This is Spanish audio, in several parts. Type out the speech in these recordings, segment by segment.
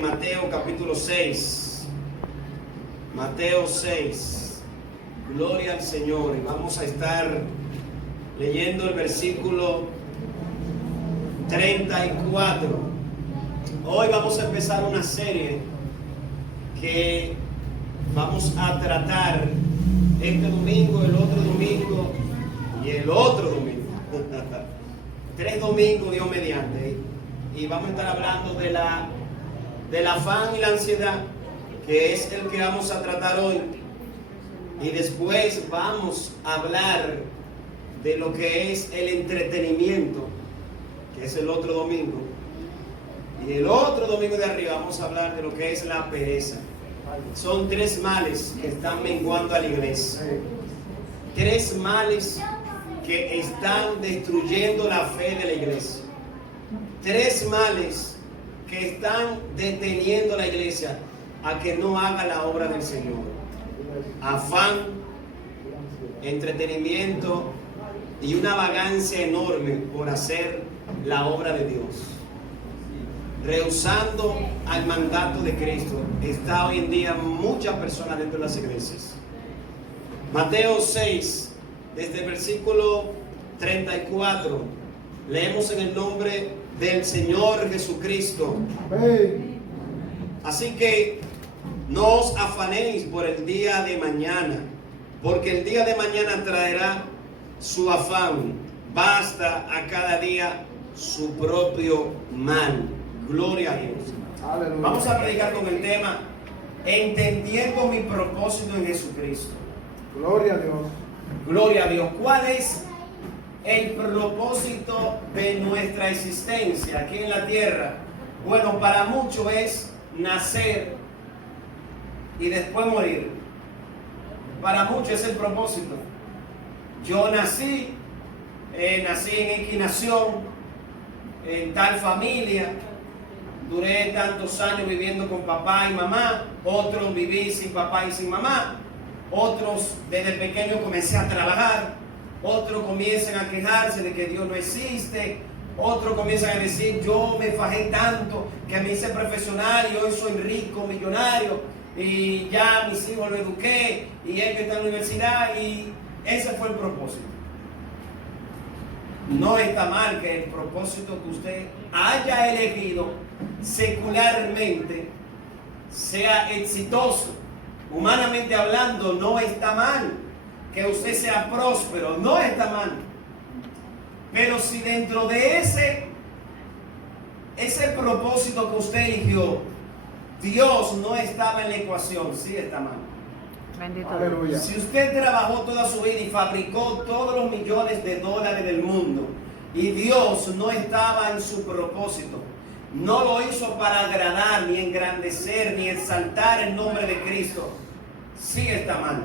en Mateo capítulo 6. Mateo 6. Gloria al Señor. Y vamos a estar leyendo el versículo 34. Hoy vamos a empezar una serie que vamos a tratar este domingo, el otro domingo y el otro domingo. 3 domingos, Dios mediante. Y vamos a estar hablando del afán y la ansiedad, que es el que vamos a tratar hoy. Y después vamos a hablar de lo que es el entretenimiento, que es el otro domingo. Y el otro domingo de arriba vamos a hablar de lo que es la pereza. Son 3 males que están menguando a la iglesia. 3 males que están destruyendo la fe de la iglesia. 3 males que están deteniendo a la iglesia a que no haga la obra del Señor. Afán, entretenimiento y una vagancia enorme por hacer la obra de Dios. Rehusando al mandato de Cristo. Está hoy en día muchas personas dentro de las iglesias. Mateo 6, desde el versículo 34, leemos en el nombre del Señor Jesucristo. Así que no os afanéis por el día de mañana, porque el día de mañana traerá su afán. Basta a cada día su propio mal. Gloria a Dios. Aleluya. Vamos a predicar con el tema entendiendo mi propósito en Jesucristo. Gloria a Dios. Gloria a Dios. ¿Cuál es el propósito de nuestra existencia aquí en la tierra? Bueno, para muchos es nacer y después morir. Para muchos es el propósito. Yo nací en X nación, en tal familia. Duré tantos años viviendo con papá y mamá. Otros viví sin papá y sin mamá. Otros desde pequeño comencé a trabajar. Otros comienzan a quejarse de que Dios no existe. Otros comienzan a decir, yo me fajé tanto que me hice profesional y hoy soy rico, millonario. Y ya mis hijos lo eduqué y ellos están en la universidad. Y ese fue el propósito. No está mal que el propósito que usted haya elegido secularmente sea exitoso. Humanamente hablando, no está mal que usted sea próspero, no está mal. Pero si dentro de ese propósito que usted eligió, Dios no estaba en la ecuación, sí está mal. Bendito. Aleluya. Si usted trabajó toda su vida y fabricó todos los millones de dólares del mundo y Dios no estaba en su propósito, no lo hizo para agradar, ni engrandecer, ni exaltar el nombre de Cristo, sí está mal.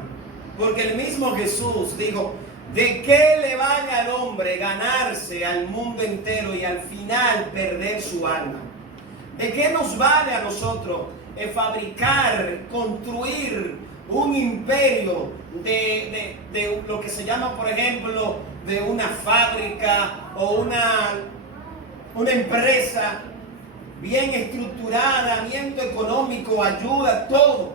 Porque el mismo Jesús dijo, ¿de qué le vale al hombre ganarse al mundo entero y al final perder su alma? ¿De qué nos vale a nosotros fabricar, construir un imperio de lo que se llama, por ejemplo, de una fábrica o una empresa bien estructurada, bien económico, ayuda, todo?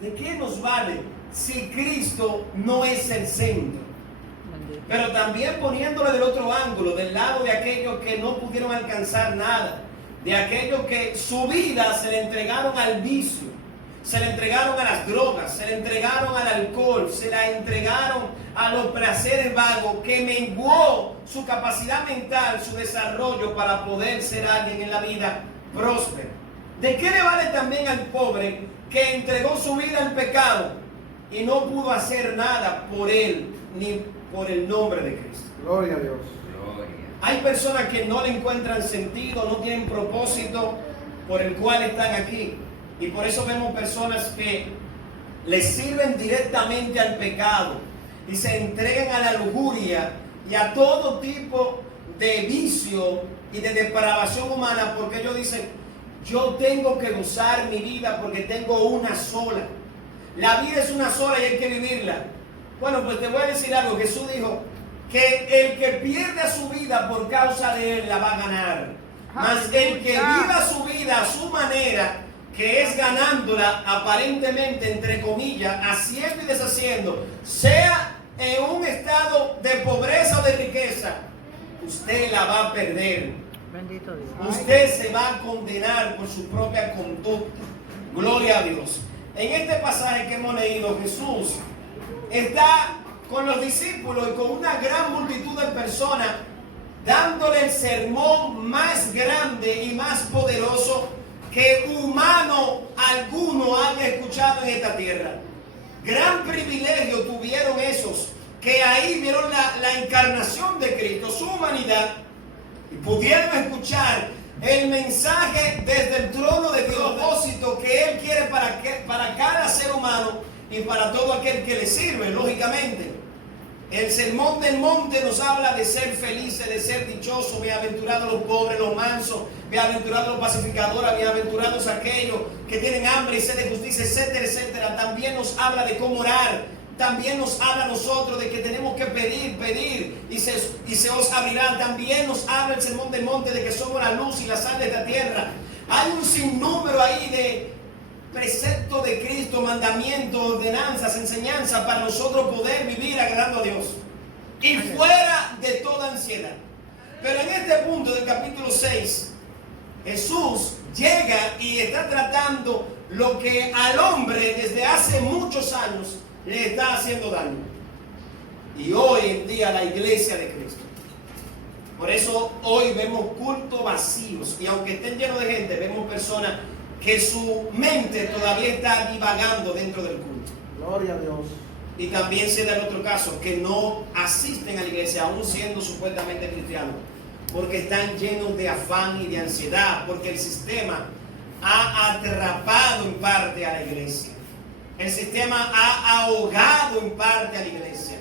¿De qué nos vale si Cristo no es el centro? Pero también poniéndole del otro ángulo, del lado de aquellos que no pudieron alcanzar nada, de aquellos que su vida se le entregaron al vicio, se le entregaron a las drogas, se le entregaron al alcohol, se la entregaron a los placeres vagos, que menguó su capacidad mental, su desarrollo para poder ser alguien en la vida próspero. ¿De qué le vale también al pobre que entregó su vida al pecado y no pudo hacer nada por él ni por el nombre de Cristo? Gloria a Dios. Hay personas que no le encuentran sentido, no tienen propósito por el cual están aquí. Y por eso vemos personas que le sirven directamente al pecado y se entregan a la lujuria y a todo tipo de vicio y de depravación humana, porque ellos dicen, yo tengo que gozar mi vida porque tengo una sola. La vida es una sola y hay que vivirla. Bueno, pues te voy a decir algo. Jesús dijo que el que pierda su vida por causa de él la va a ganar. Mas el que viva su vida a su manera, que es ganándola aparentemente, entre comillas, haciendo y deshaciendo, sea en un estado de pobreza o de riqueza, usted la va a perder. Bendito Dios. Usted se va a condenar por su propia conducta. Gloria a Dios. En este pasaje que hemos leído, Jesús está con los discípulos y con una gran multitud de personas, dándole el sermón más grande y más poderoso que humano alguno haya escuchado en esta tierra. Gran privilegio tuvieron esos que ahí vieron la encarnación de Cristo, su humanidad, y pudieron escuchar el mensaje desde el trono de Dios, el propósito que Él quiere para cada ser humano y para todo aquel que le sirve, lógicamente. El sermón del monte nos habla de ser felices, de ser dichosos, bienaventurados los pobres, los mansos, bienaventurados los pacificadores, bienaventurados aquellos que tienen hambre y sed de justicia, etcétera, etcétera. También nos habla de cómo orar. También nos habla a nosotros de que tenemos que pedir y se os abrirá. También nos habla el sermón del monte de que somos la luz y la sal de esta tierra. Hay un sinnúmero ahí de preceptos de Cristo, mandamientos, ordenanzas, enseñanzas para nosotros poder vivir agradando a Dios y fuera de toda ansiedad. Pero en este punto del capítulo 6, Jesús llega y está tratando lo que al hombre desde hace muchos años le está haciendo daño. Y hoy en día la iglesia de Cristo. Por eso hoy vemos cultos vacíos. Y aunque estén llenos de gente, vemos personas que su mente todavía está divagando dentro del culto. Gloria a Dios. Y también se da el otro caso, que no asisten a la iglesia, aún siendo supuestamente cristianos, porque están llenos de afán y de ansiedad, porque el sistema ha atrapado en parte a la iglesia. El sistema ha ahogado en parte a la iglesia.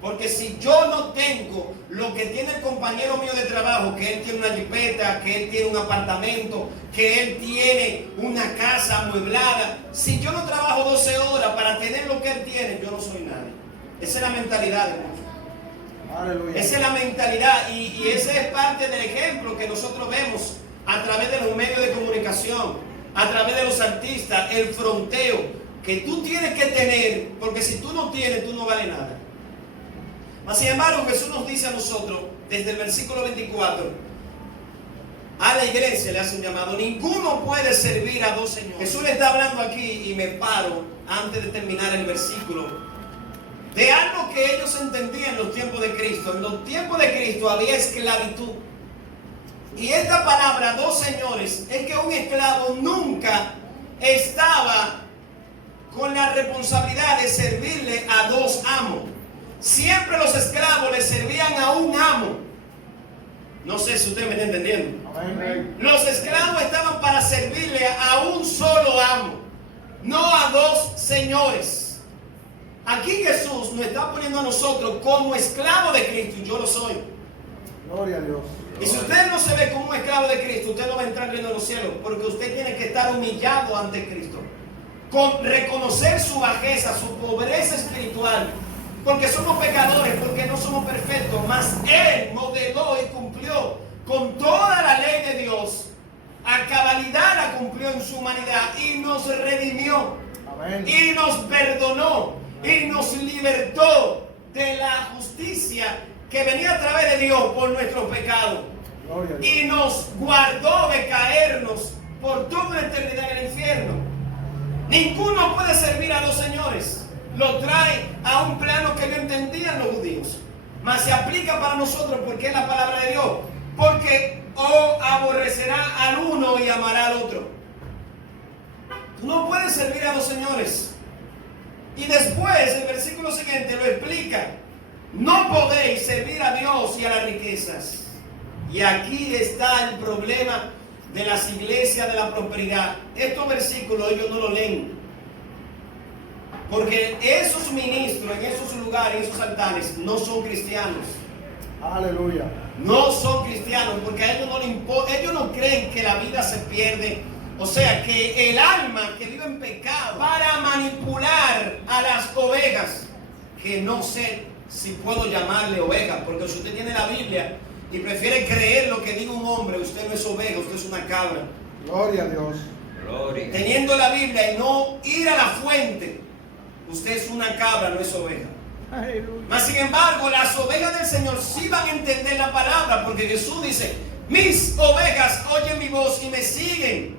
Porque si yo no tengo lo que tiene el compañero mío de trabajo, que él tiene una jipeta, que él tiene un apartamento, que él tiene una casa amueblada, si yo no trabajo 12 horas para tener lo que él tiene, yo no soy nadie. Esa es la mentalidad de muchos. Aleluya. Esa es la mentalidad y ese es parte del ejemplo que nosotros vemos a través de los medios de comunicación, a través de los artistas, el fronteo que tú tienes que tener, porque si tú no tienes, tú no vales nada. Mas sin embargo, Jesús nos dice a nosotros, desde el versículo 24, a la iglesia le hace un llamado: ninguno puede servir a dos señores. Jesús le está hablando aquí, y me paro antes de terminar el versículo, de algo que ellos entendían en los tiempos de Cristo. En los tiempos de Cristo había esclavitud. Y esta palabra, dos señores, es que un esclavo nunca estaba con la responsabilidad de servirle a dos amos. Siempre los esclavos le servían a un amo. No sé si usted me está entendiendo. Amén. Los esclavos estaban para servirle a un solo amo, no a dos señores. Aquí Jesús nos está poniendo a nosotros como esclavos de Cristo, y yo lo soy. Gloria a Dios. Y si usted no se ve como un esclavo de Cristo, usted no va a entrar en los cielos, porque usted tiene que estar humillado ante Cristo, con reconocer su bajeza, su pobreza espiritual, porque somos pecadores, porque no somos perfectos, mas Él modeló y cumplió con toda la ley de Dios, a cabalidad la cumplió en su humanidad y nos redimió. Amén. Y nos perdonó y nos libertó de la justicia que venía a través de Dios por nuestros pecados. Gloria a Dios. Y nos guardó de caernos por toda la eternidad en el infierno. Ninguno puede servir a dos señores. Lo trae a un plano que no entendían los judíos, mas se aplica para nosotros porque es la palabra de Dios. Porque aborrecerá al uno y amará al otro. Tú no puedes servir a dos señores. Y después el versículo siguiente lo explica: no podéis servir a Dios y a las riquezas. Y aquí está el problema de las iglesias de la prosperidad. Estos versículos ellos no lo leen, porque esos ministros en esos lugares, en esos altares, no son cristianos. Aleluya. No son cristianos, porque a ellos no les importa. Ellos no creen que la vida se pierde. O sea, que el alma que vive en pecado para manipular a las ovejas, que no sé si puedo llamarle ovejas, porque si usted tiene la Biblia y prefiere creer lo que diga un hombre, usted no es oveja, usted es una cabra. Gloria a Dios. Gloria. Teniendo la Biblia y no ir a la fuente, usted es una cabra, no es oveja. Aleluya. Mas sin embargo, las ovejas del Señor sí van a entender la palabra, porque Jesús dice: mis ovejas oyen mi voz y me siguen,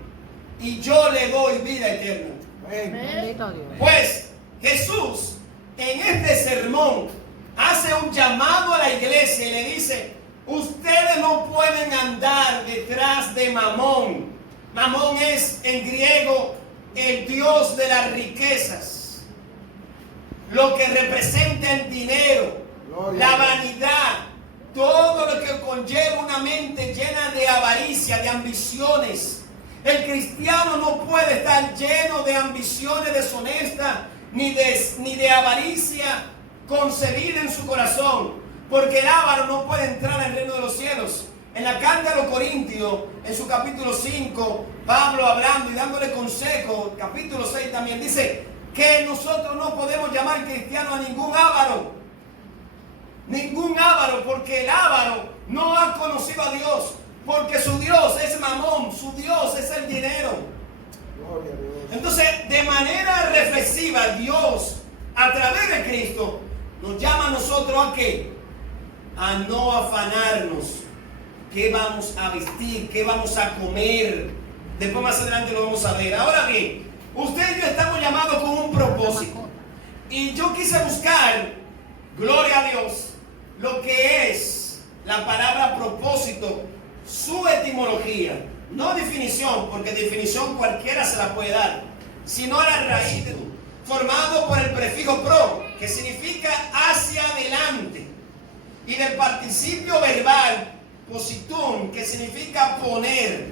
y yo le doy vida eterna. Amén. Bendito Dios. Pues Jesús en este sermón hace un llamado a la iglesia y le dice: ustedes no pueden andar detrás de Mamón. Mamón es en griego el dios de las riquezas, lo que representa el dinero, la vanidad, todo lo que conlleva una mente llena de avaricia, de ambiciones. El cristiano no puede estar lleno de ambiciones deshonestas ni de avaricia concebida en su corazón, porque el avaro no puede entrar al reino de los cielos. En la carta a los Corintios, en su capítulo 5, Pablo hablando y dándole consejo, capítulo 6 también, dice que nosotros no podemos llamar cristiano a ningún avaro. Ningún avaro, porque el avaro no ha conocido a Dios, porque su Dios es Mamón, su Dios es el dinero. Gloria a Dios. Entonces, de manera reflexiva, Dios, a través de Cristo, nos llama a nosotros ¿a qué? A no afanarnos. ¿Qué vamos a vestir? ¿Qué vamos a comer? Después más adelante lo vamos a ver. Ahora bien, usted y yo estamos llamados con un propósito. Y yo quise buscar, gloria a Dios, lo que es la palabra propósito, su etimología. No definición, porque definición cualquiera se la puede dar, sino la raíz, formado por el prefijo pro, que significa hacia adelante, y del participio verbal positum, que significa poner.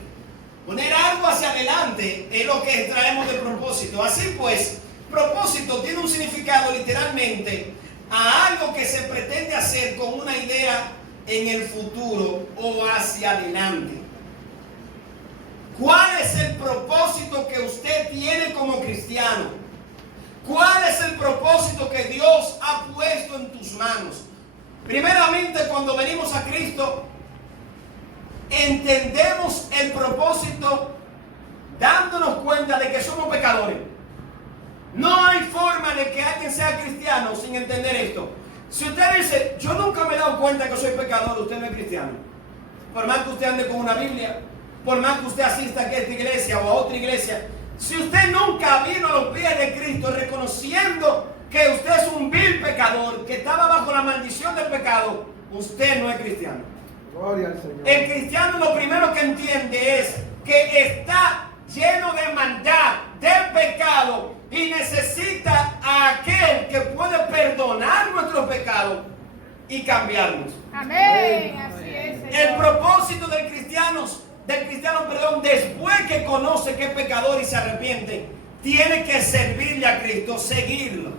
Poner algo hacia adelante es lo que extraemos de propósito. Así pues, propósito tiene un significado literalmente a algo que se pretende hacer con una idea en el futuro o hacia adelante. ¿Cuál es el propósito que usted tiene como cristiano? ¿Cuál es el propósito que Dios ha puesto en tus manos? Primeramente, cuando venimos a Cristo, entendemos el propósito dándonos cuenta de que somos pecadores. No hay forma de que alguien sea cristiano sin entender esto. Si usted dice, yo nunca me he dado cuenta que soy pecador, usted no es cristiano. Por más que usted ande con una Biblia, por más que usted asista a esta iglesia o a otra iglesia, si usted nunca vino a los pies de Cristo reconociendo que usted es un vil pecador, que estaba bajo la maldición del pecado, usted no es cristiano. Gloria al Señor. El cristiano lo primero que entiende es que está lleno de maldad, de pecado, y necesita a aquel que puede perdonar nuestros pecados y cambiarnos. Amén. Así es, Señor. El propósito del cristiano, después que conoce que es pecador y se arrepiente, tiene que servirle a Cristo, seguirlo.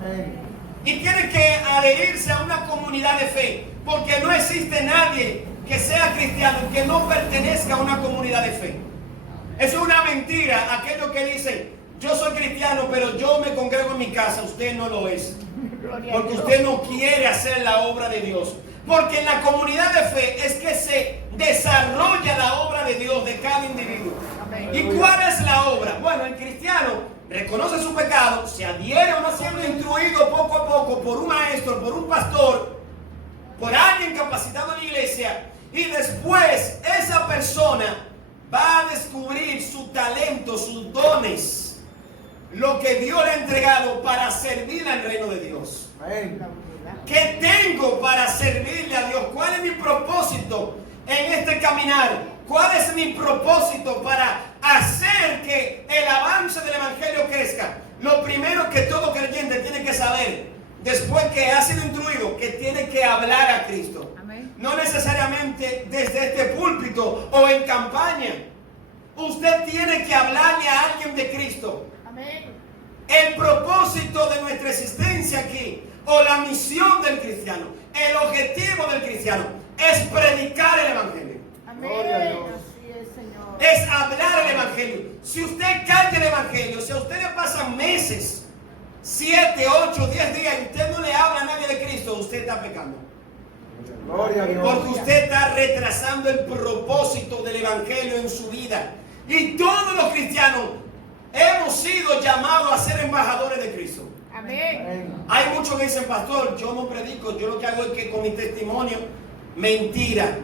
Amén. Y tiene que adherirse a una comunidad de fe, porque no existe nadie que sea cristiano y que no pertenezca a una comunidad de fe. Es una mentira aquellos que dicen, yo soy cristiano, pero yo me congrego en mi casa. Usted no lo es, porque usted no quiere hacer la obra de Dios. Porque en la comunidad de fe es que se desarrolla la obra de Dios de cada individuo. Amén. ¿Y cuál es la obra? Bueno, el cristiano reconoce su pecado, se adhiere a siendo instruido poco a poco por un maestro, por un pastor, por alguien capacitado en la iglesia, y después esa persona va a descubrir su talento, sus dones, lo que Dios le ha entregado para servir al reino de Dios. Amén. ¿Qué tengo para servirle a Dios? ¿Cuál es mi propósito en este caminar? ¿Cuál es mi propósito para hacer que el avance del evangelio crezca? Lo primero que todo creyente tiene que saber, después que ha sido instruido, que tiene que hablar a Cristo. Amén. No necesariamente desde este púlpito o en campaña. Usted tiene que hablarle a alguien de Cristo. Amén. El propósito de nuestra existencia aquí, o la misión del cristiano, el objetivo del cristiano, es predicar el evangelio. Amén. Gloria a Dios. Así es, Señor. Es hablar el evangelio. Si usted calla el evangelio, si a usted le pasan meses, 7, 8, 10 días y usted no le habla a nadie de Cristo, usted está pecando. Gloria a Dios. Porque usted está retrasando el propósito del Evangelio en su vida. Y todos los cristianos hemos sido llamados a ser embajadores de Cristo. Amén. Amén. Hay muchos que dicen, pastor, yo no predico, yo lo que hago es que con mi testimonio, mentira.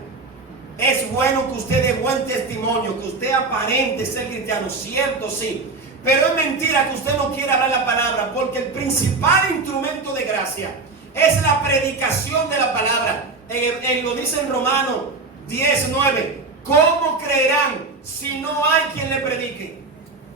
Es bueno que usted dé buen testimonio, que usted aparente ser cristiano, cierto, sí. Pero es mentira que usted no quiera hablar la palabra, porque el principal instrumento de gracia es la predicación de la palabra. Lo dice en Romanos 10:9. ¿Cómo creerán si no hay quien le predique?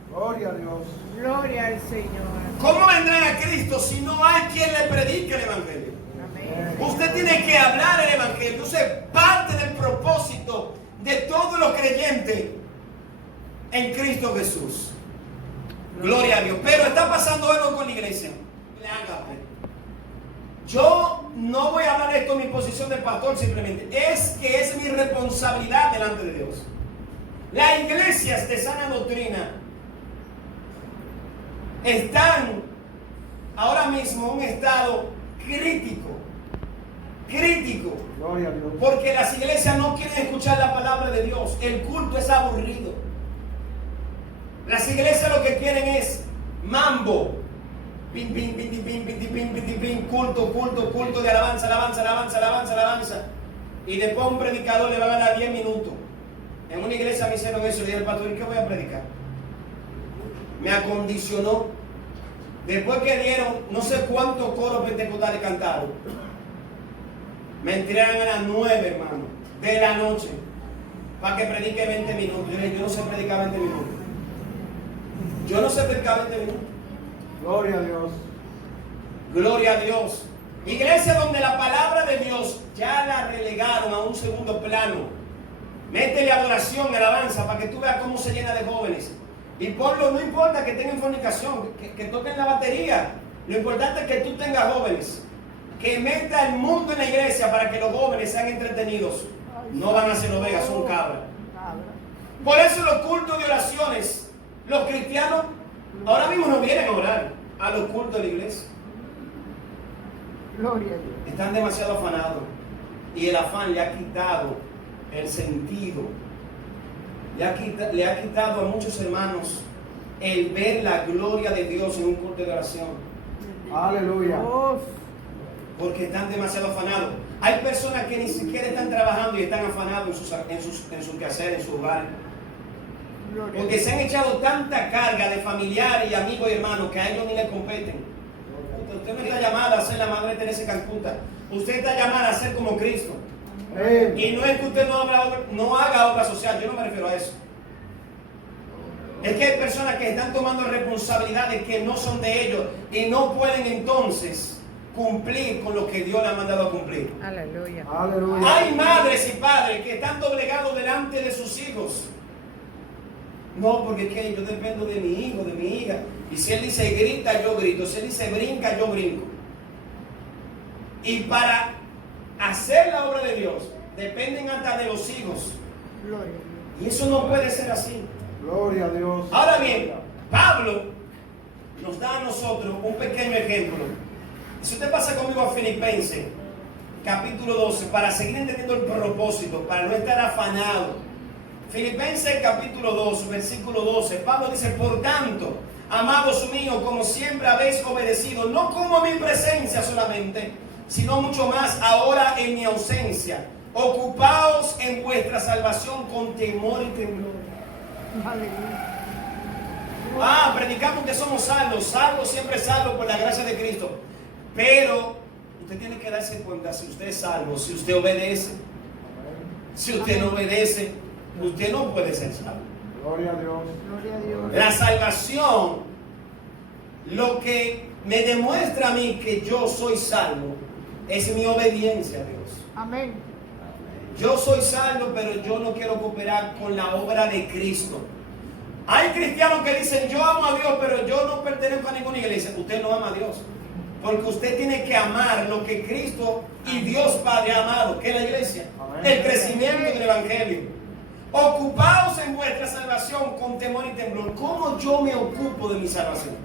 Gloria a Dios. Gloria al Señor. ¿Cómo vendrán a Cristo si no hay quien le predique el Evangelio? Amén. Usted tiene que hablar el Evangelio. Eso es parte del propósito de todos los creyentes en Cristo Jesús. Gloria a Dios. Pero está pasando algo con la iglesia. Yo no voy a hablar de esto en mi posición de pastor simplemente. Es que es mi responsabilidad delante de Dios. Las iglesias de sana doctrina están ahora mismo en un estado crítico. Crítico. Gloria a Dios. Porque las iglesias no quieren escuchar la palabra de Dios. El culto es aburrido. Las iglesias lo que quieren es mambo. Pin, pin, pin, pin, pin, pin, pin, pin, pin, pin, culto, culto, culto de alabanza, alabanza, alabanza, alabanza, alabanza. Y después un predicador le va a ganar 10 minutos. En una iglesia me hicieron eso, le dije al pastor, ¿y qué voy a predicar? Me acondicionó. Después que dieron no sé cuántos coros pentecostales cantaron, me entregan a las 9, hermano, de la noche, para que predique 20 minutos. Yo le dije, yo no sé predicar 20 minutos. Yo no sé predicar 20 minutos. Gloria a Dios. Gloria a Dios. Iglesia donde la palabra de Dios ya la relegaron a un segundo plano. Métele adoración, alabanza, para que tú veas cómo se llena de jóvenes. Y ponlo, no importa que tengan fornicación, que toquen la batería. Lo importante es que tú tengas jóvenes. Que meta el mundo en la iglesia para que los jóvenes sean entretenidos. No van a ser ovejas, son cabras. Por eso los cultos de oraciones, los cristianos ahora mismo no vienen a orar a los cultos de la iglesia. Gloria a Dios. Están demasiado afanados. Y el afán le ha quitado el sentido. Le ha quitado a muchos hermanos el ver la gloria de Dios en un culto de oración. Aleluya. Dios. Porque están demasiado afanados. Hay personas que ni siquiera están trabajando y están afanados en sus quehaceres, en sus hogares. Gloria a Porque Dios. se han echado tanta carga de familiares y amigos y hermanos que a ellos ni les competen. Usted no está llamada a ser la Madre Teresa de Calcuta. Usted está llamada a ser como Cristo. Amén. Y no es que usted no haga obra social, yo no me refiero a eso. Es que hay personas que están tomando responsabilidades que no son de ellos y no pueden entonces cumplir con lo que Dios le ha mandado a cumplir. Aleluya. Aleluya. Hay madres y padres que están doblegados delante de sus hijos. No, porque es que yo dependo de mi hijo, de mi hija. Y si él dice grita, yo grito. Si él dice brinca, yo brinco. Y para hacer la obra de Dios, dependen hasta de los hijos. Gloria a Dios. Y eso no puede ser así. Gloria a Dios. Ahora bien, Pablo nos da a nosotros un pequeño ejemplo. Si usted pasa conmigo a Filipenses, capítulo 12, para seguir entendiendo el propósito, para no estar afanado. Filipenses capítulo 2, versículo 12, Pablo dice, por tanto, amados míos, como siempre habéis obedecido, no como en mi presencia solamente, sino mucho más ahora en mi ausencia. Ocupaos en vuestra salvación con temor y temblor. Aleluya. Predicamos que somos salvos, siempre salvos por la gracia de Cristo. Pero usted tiene que darse cuenta si usted es salvo, si usted obedece. Si usted no obedece, usted no puede ser salvo. Gloria a Dios. Gloria a Dios. La salvación, lo que me demuestra a mí que yo soy salvo, es mi obediencia a Dios. Amén. Yo soy salvo, pero yo no quiero cooperar con la obra de Cristo. Hay cristianos que dicen, yo amo a Dios, pero yo no pertenezco a ninguna iglesia. Usted no ama a Dios. Porque usted tiene que amar lo que Cristo y Dios Padre ha amado, que es la iglesia. Amén. El crecimiento del Evangelio. Ocupaos en vuestra salvación con temor y temblor. ¿Cómo yo me ocupo de mi salvación?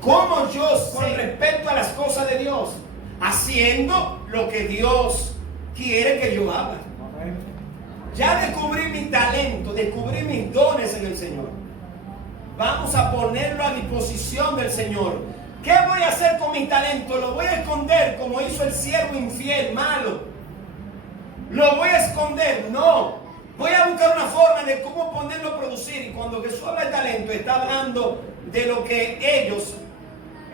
¿Cómo yo con respecto a las cosas de Dios? Haciendo lo que Dios quiere que yo haga. Amén. Ya descubrí mi talento, descubrí mis dones en el Señor. Vamos a ponerlo a disposición del Señor. ¿Qué voy a hacer con mi talento? ¿Lo voy a esconder como hizo el siervo infiel, malo? ¿Lo voy a esconder? No. Voy a buscar una forma de cómo ponerlo a producir. Y cuando Jesús habla de talento, está hablando de lo que ellos,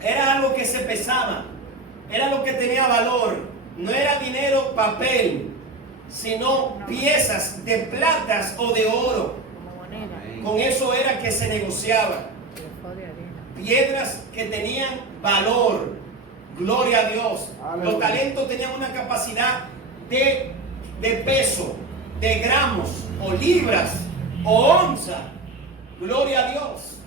era algo que se pesaba, era lo que tenía valor. No era dinero, papel, sino piezas de platas o de oro. Como moneda. Con eso era que se negociaba. Tiempo de arena. Piedras que tenían valor. Gloria a Dios. Aleluya. Los talentos tenían una capacidad de peso, de gramos, o libras, o onza. Gloria a Dios.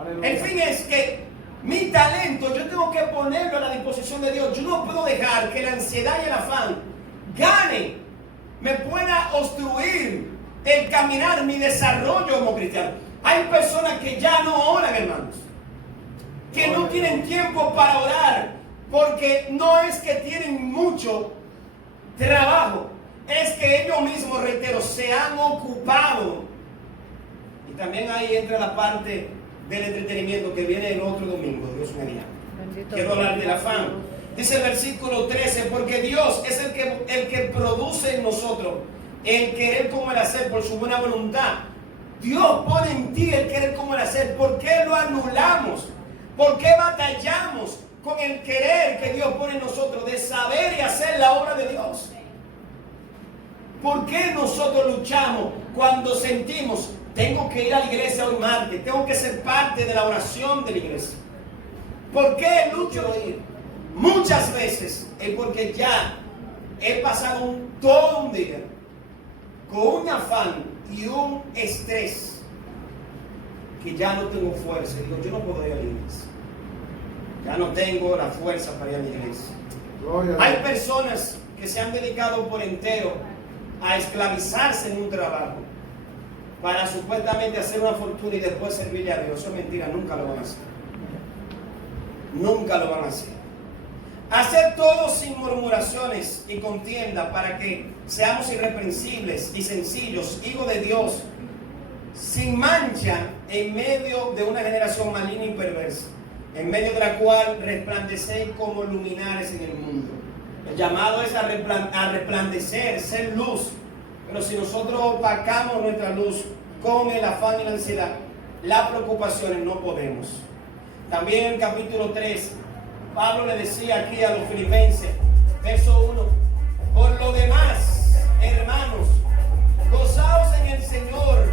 Aleluya. El fin es que mi talento yo tengo que ponerlo a la disposición de Dios. Yo no puedo dejar que la ansiedad y el afán gane, me pueda obstruir el caminar, mi desarrollo como cristiano. Hay personas que ya no oran, hermanos, que no tienen tiempo para orar, porque no es que tienen mucho trabajo, es que ellos mismos, reitero, se han ocupado. Y también ahí entra la parte del entretenimiento que viene el otro domingo, Dios mediante. Bendito Quiero hablar sea del afán. Dice el versículo 13, porque Dios es el que produce en nosotros el querer como el hacer por su buena voluntad. Dios pone en ti el querer como el hacer. ¿Por qué lo anulamos? ¿Por qué batallamos con el querer que Dios pone en nosotros de saber y hacer la obra de Dios? ¿Por qué nosotros luchamos cuando sentimos, tengo que ir a la iglesia hoy martes, tengo que ser parte de la oración de la iglesia? ¿Por qué lucho de ir? Muchas veces es porque ya he pasado todo un día con un afán y un estrés que ya no tengo fuerza. Digo, yo no puedo ir a la iglesia. Ya no tengo la fuerza para ir a la iglesia. Gloria a Hay Dios. personas que se han dedicado por entero a esclavizarse en un trabajo para supuestamente hacer una fortuna y después servirle a Dios. Eso es mentira, nunca lo van a hacer. Nunca lo van a hacer. Hacer todo sin murmuraciones y contienda para que seamos irreprensibles y sencillos, hijos de Dios, sin mancha en medio de una generación maligna y perversa, en medio de la cual resplandecéis como luminares en el mundo. El llamado es a resplandecer, ser luz. Pero si nosotros opacamos nuestra luz con el afán y la ansiedad, las preocupaciones, no podemos. También en el capítulo 3, Pablo le decía aquí a los filipenses, verso 1, por lo demás, hermanos, gozaos en el Señor.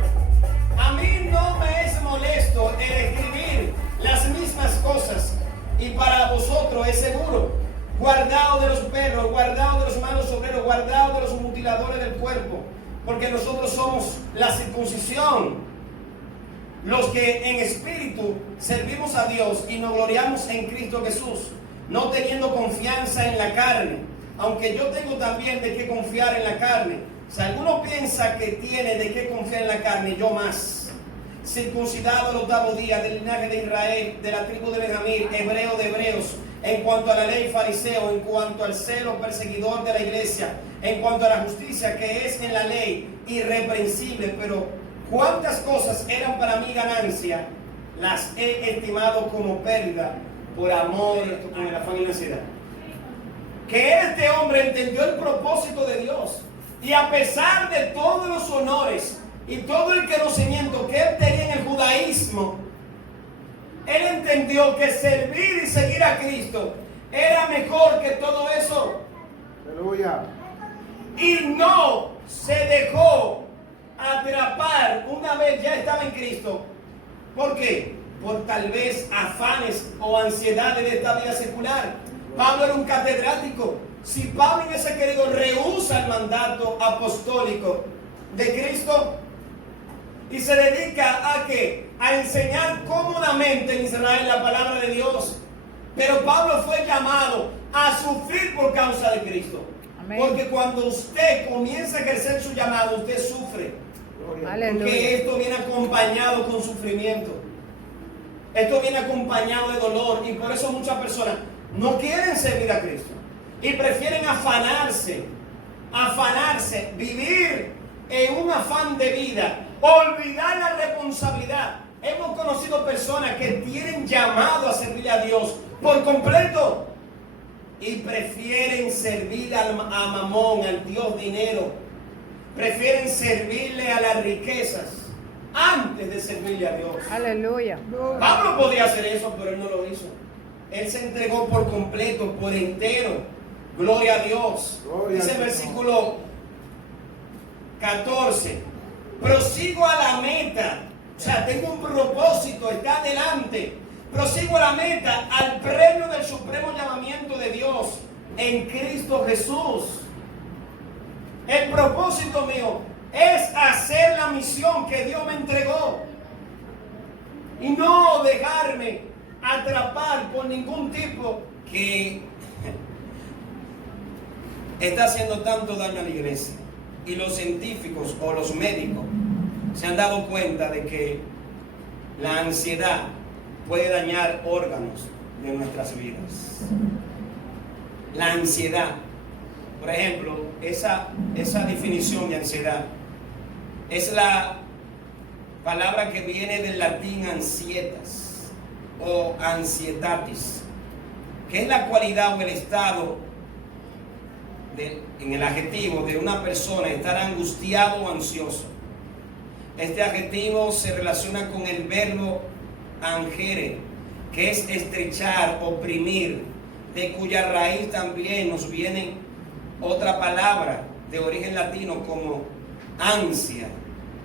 A mí no me es molesto el escribir las mismas cosas, y para vosotros es seguro. Guardaos de los perros, guardaos de los malos obreros, guardaos de los mutiladores del cuerpo, porque nosotros somos la circuncisión, los que en espíritu servimos a Dios y nos gloriamos en Cristo Jesús, no teniendo confianza en la carne, aunque yo tengo también de qué confiar en la carne. Si alguno piensa que tiene de qué confiar en la carne, yo más. Circuncidado el 8º día, del linaje de Israel, de la tribu de Benjamín, hebreo de hebreos, en cuanto a la ley fariseo, en cuanto al celo perseguidor de la iglesia, en cuanto a la justicia que es en la ley, irreprensible. Pero cuántas cosas eran para mí ganancia, las he estimado como pérdida por amor con el afán y la ansiedad. Que este hombre entendió el propósito de Dios, y a pesar de todos los honores y todo el conocimiento que él tenía en el judaísmo, él entendió que servir y seguir a Cristo era mejor que todo eso. Aleluya. Y no se dejó atrapar una vez ya estaba en Cristo. ¿Por qué? Por tal vez afanes o ansiedades de esta vida secular. Pablo era un catedrático. Si Pablo hubiese querido rehúsa el mandato apostólico de Cristo y se dedica a ¿qué? A enseñar cómodamente en Israel la palabra de Dios. Pero Pablo fue llamado a sufrir por causa de Cristo. Amén. Porque cuando usted comienza a ejercer su llamado, usted sufre. Gloria. Aleluya. Porque esto viene acompañado con sufrimiento. Esto viene acompañado de dolor. Y por eso muchas personas no quieren servir a Cristo. y prefieren afanarse, vivir en un afán de vida, olvidar la responsabilidad. Hemos conocido personas que tienen llamado a servir a Dios por completo y prefieren servir a Mamón, al Dios dinero. Prefieren servirle a las riquezas antes de servirle a Dios. Aleluya. Pablo podía hacer eso, pero él no lo hizo. Él se entregó por completo, por entero. Gloria a Dios. Dice el versículo 14. Prosigo a la meta. O sea, tengo un propósito, está adelante. Prosigo a la meta, al premio del supremo llamamiento de Dios en Cristo Jesús. El propósito mío es hacer la misión que Dios me entregó y no dejarme atrapar por ningún tipo que está haciendo tanto daño a la iglesia. Y los científicos o los médicos se han dado cuenta de que la ansiedad puede dañar órganos de nuestras vidas. La ansiedad, por ejemplo, esa definición de ansiedad es la palabra que viene del latín ansietas o ansietatis, que es la cualidad o el estado en el adjetivo de una persona estar angustiado o ansioso. Este adjetivo se relaciona con el verbo angere, que es estrechar, oprimir, de cuya raíz también nos viene otra palabra de origen latino como ansia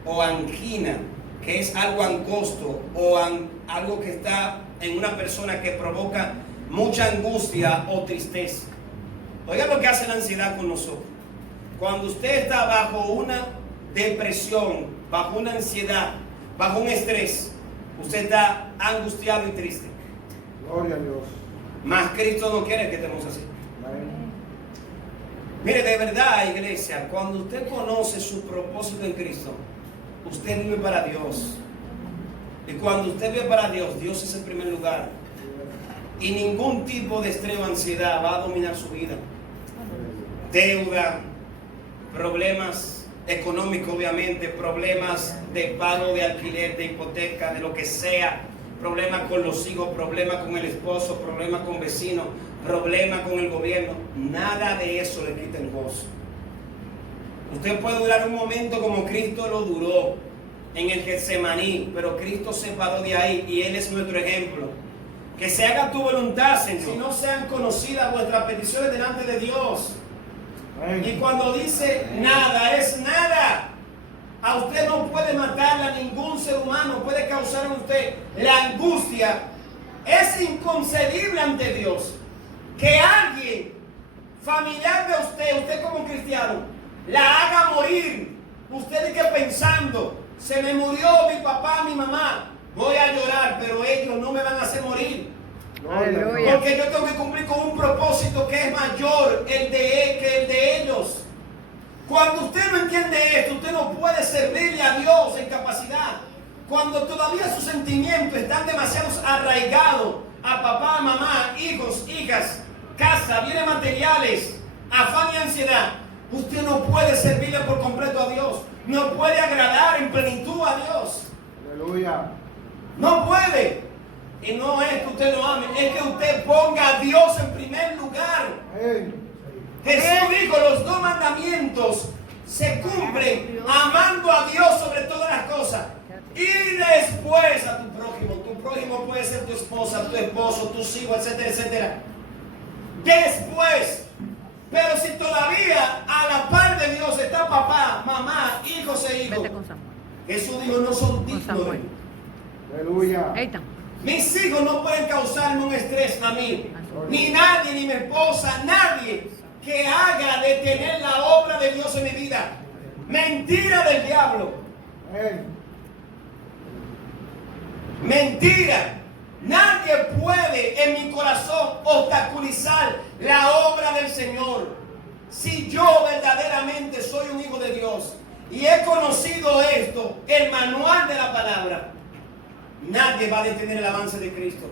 o angina, que es algo angosto o algo que está en una persona que provoca mucha angustia o tristeza. Oiga lo que hace la ansiedad con nosotros. Cuando usted está bajo una depresión, bajo una ansiedad, bajo un estrés, usted está angustiado y triste. Gloria a Dios. Mas Cristo no quiere que estemos así. Amén. Mire, de verdad, iglesia, cuando usted conoce su propósito en Cristo, usted vive para Dios. Y cuando usted vive para Dios, Dios es el primer lugar. Y ningún tipo de estrés o ansiedad va a dominar su vida. Deuda, problemas económicos, obviamente, problemas de pago de alquiler, de hipoteca, de lo que sea, problemas con los hijos, problemas con el esposo, problemas con vecinos, problemas con el gobierno. Nada de eso le quita el gozo. Usted puede durar un momento como Cristo lo duró en el Getsemaní, pero Cristo se paró de ahí y Él es nuestro ejemplo. Que se haga tu voluntad, Señor. Si no sean conocidas vuestras peticiones delante de Dios. Y cuando dice nada, es nada. A usted no puede matarla, a ningún ser humano puede causar en usted la angustia. Es inconcebible ante Dios que alguien familiar de usted como cristiano, la haga morir. Usted que pensando, se me murió mi papá, mi mamá, voy a llorar, pero ellos no me van a hacer morir. Aleluya. Porque yo tengo que cumplir con un propósito que es mayor que el de ellos. Cuando usted no entiende esto, usted no puede servirle a Dios en capacidad. Cuando todavía sus sentimientos están demasiado arraigados a papá, mamá, hijos, hijas, casa, bienes materiales, afán y ansiedad, usted no puede servirle por completo a Dios. No puede agradar en plenitud a Dios. Aleluya. No puede. Y no es que usted lo ame, es que usted ponga a Dios en primer lugar. Amén. Jesús dijo, los 2 mandamientos se cumplen amando a Dios sobre todas las cosas. Y después a tu prójimo. Tu prójimo puede ser tu esposa, tu esposo, tus hijos, etcétera, etcétera. Después. Pero si todavía a la par de Dios está papá, mamá, hijos e hijos, Vete con Samuel. Jesús dijo, no son Con dignos. Samuel. Aleluya. Eitan. Mis hijos no pueden causarme un estrés a mí. Ni nadie, ni mi esposa, nadie que haga detener la obra de Dios en mi vida. Mentira del diablo. Amén. Mentira. Nadie puede en mi corazón obstaculizar la obra del Señor. Si yo verdaderamente soy un hijo de Dios y he conocido esto, el manual de la palabra, nadie va a detener el avance de Cristo.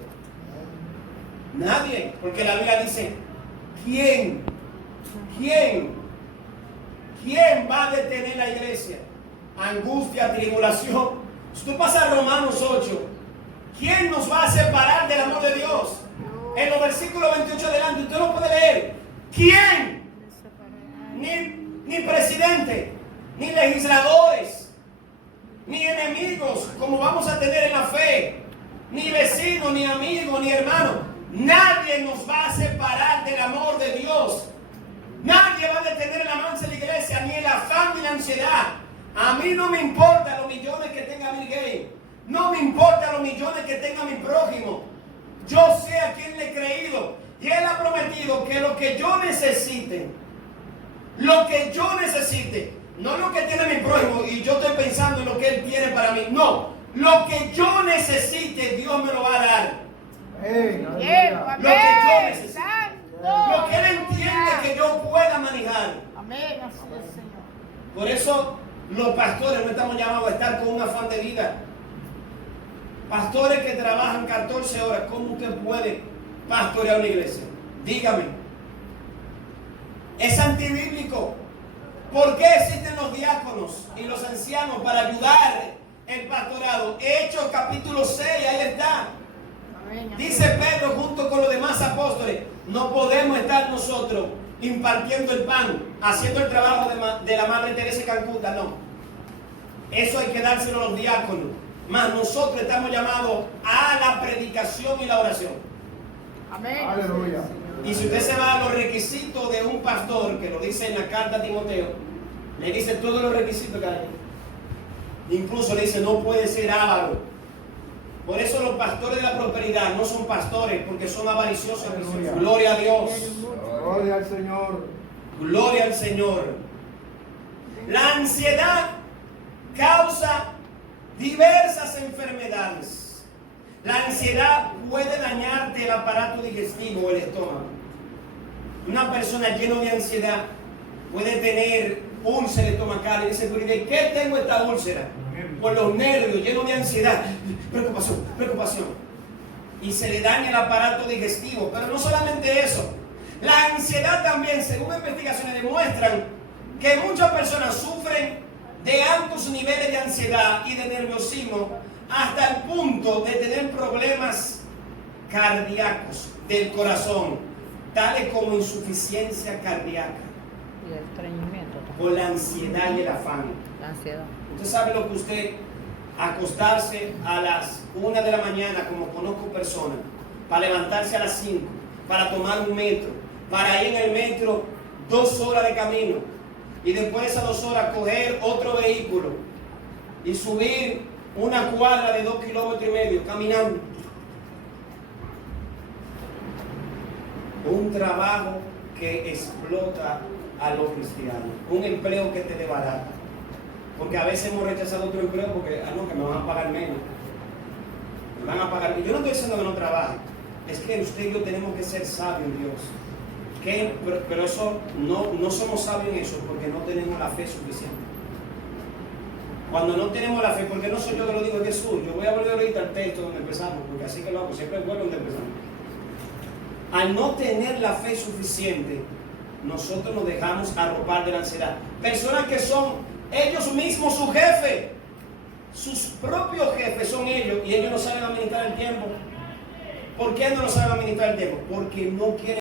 Nadie, porque la Biblia dice, ¿Quién? ¿Quién? ¿Quién va a detener la iglesia? Angustia, tribulación. Si tú pasas a Romanos 8, ¿quién nos va a separar del amor de Dios? En los versículos 28 adelante, usted lo puede leer. ¿Quién? Ni presidente, ni legisladores, ni enemigos, como vamos a tener en la fe, ni vecinos, ni amigos, ni hermanos. Nadie nos va a separar del amor de Dios. Nadie va a detener el avance de la iglesia, ni el afán ni la ansiedad. A mí no me importa los millones que tenga Bill Gates. No me importa los millones que tenga mi prójimo. Yo sé a quién le he creído. Y Él ha prometido que lo que yo necesite, no lo que tiene mi prójimo y yo estoy pensando en lo que Él tiene para mí. No, lo que yo necesite, Dios me lo va a dar. Lo que yo necesite. Lo que Él entiende que yo pueda manejar. Amén, así es, Señor. Por eso los pastores no estamos llamados a estar con un afán de vida. Pastores que trabajan 14 horas, ¿cómo usted puede pastorear una iglesia? Dígame. Es antibíblico. ¿Por qué existen los diáconos y los ancianos para ayudar el pastorado? Hechos capítulo 6, ahí está. Dice Pedro junto con los demás apóstoles, no podemos estar nosotros impartiendo el pan, haciendo el trabajo de la Madre Teresa de Calcuta, no. Eso hay que dárselo a los diáconos. Mas nosotros estamos llamados a la predicación y la oración. Amén. Aleluya. Y si usted se va a los requisitos de un pastor, que lo dice en la carta a Timoteo, le dice todos los requisitos que hay. Incluso le dice, no puede ser avaro. Por eso los pastores de la prosperidad no son pastores, porque son avariciosos. Aleluya. Gloria a Dios. Gloria al Señor. Gloria al Señor. La ansiedad causa diversas enfermedades. La ansiedad puede dañarte el aparato digestivo o el estómago. Una persona llena de ansiedad puede tener úlcera estomacal y dice, ¿de qué tengo esta úlcera? Por los nervios, lleno de ansiedad, preocupación. Y se le daña el aparato digestivo. Pero no solamente eso. La ansiedad también, según investigaciones, demuestran que muchas personas sufren de altos niveles de ansiedad y de nerviosismo hasta el punto de tener problemas cardíacos del corazón, tales como insuficiencia cardíaca. Y el estreñimiento también. Por la ansiedad y el afán. La ansiedad. Usted sabe lo que usted acostarse a las 1 de la mañana, como conozco personas, para levantarse a las 5, para tomar un metro, para ir en el metro 2 horas de camino y después de esas 2 horas coger otro vehículo y subir una cuadra de 2,5 kilómetros caminando. Un trabajo que explota a los cristianos, un empleo que te desbarata. Porque a veces hemos rechazado otro empleo porque, no, que me van a pagar menos. Me van a pagar. Y yo no estoy diciendo que no trabaje. Es que usted y yo tenemos que ser sabios en Dios. Pero eso, no somos sabios en eso porque no tenemos la fe suficiente. Cuando no tenemos la fe, porque no soy yo que lo digo, es Jesús. Yo voy a volver ahorita al texto donde empezamos, porque así que lo hago, siempre vuelvo donde empezamos. Al no tener la fe suficiente, nosotros nos dejamos arropar de la ansiedad. Personas que son ellos mismos su jefe, sus propios jefes son ellos, y ellos no saben administrar el tiempo. ¿Por qué no lo saben administrar el tiempo? Porque no quieren